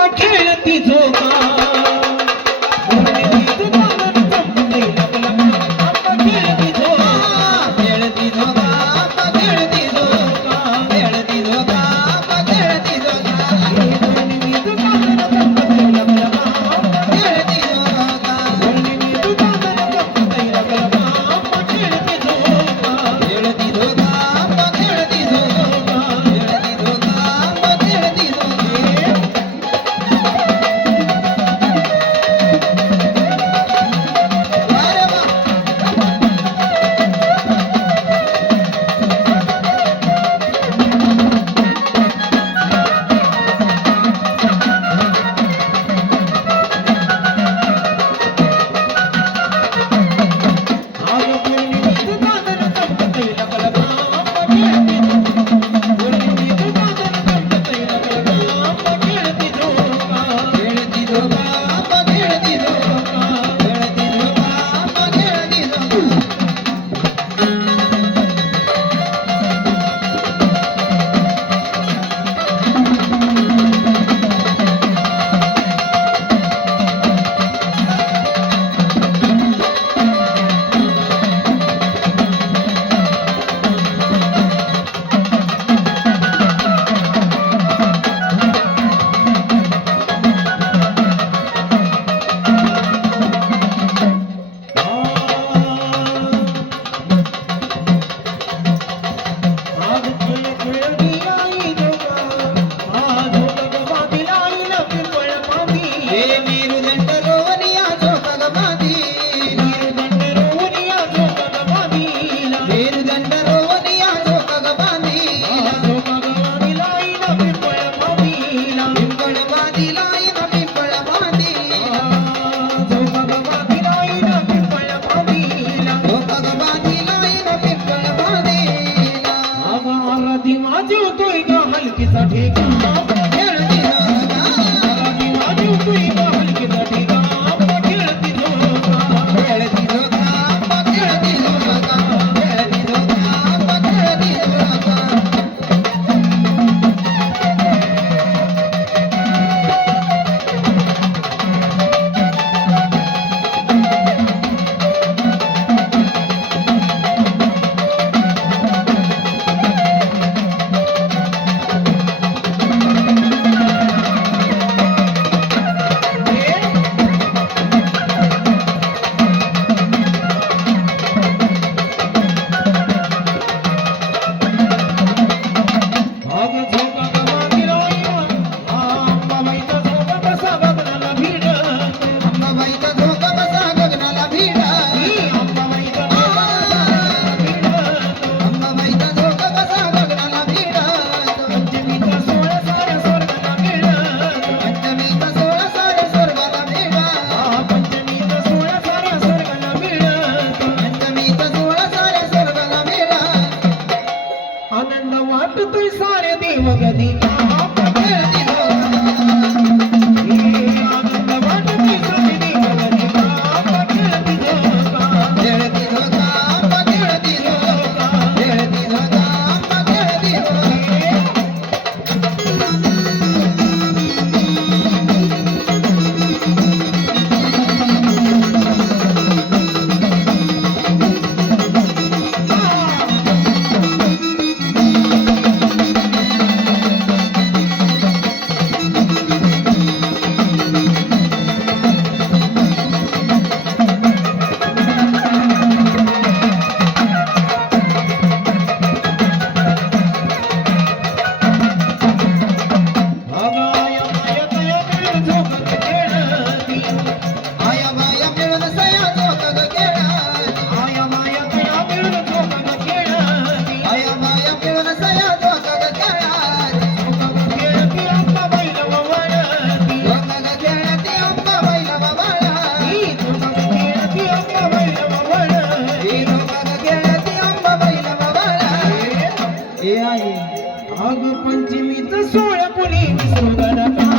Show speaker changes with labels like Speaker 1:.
Speaker 1: बाबा खेळती झोका. सभी तुई सारे देव मगदी
Speaker 2: हे आहे.
Speaker 1: पंचमी तर सोळा पुणे विसरू